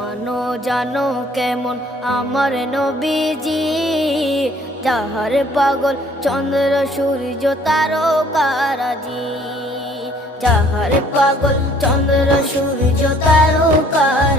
মানো জানো কেমন আমার নবীজি, যাহার পাগল চন্দ্র সূর্য তারকারাজি, যাহার পাগল চন্দ্র সূর্য তারকারাজি।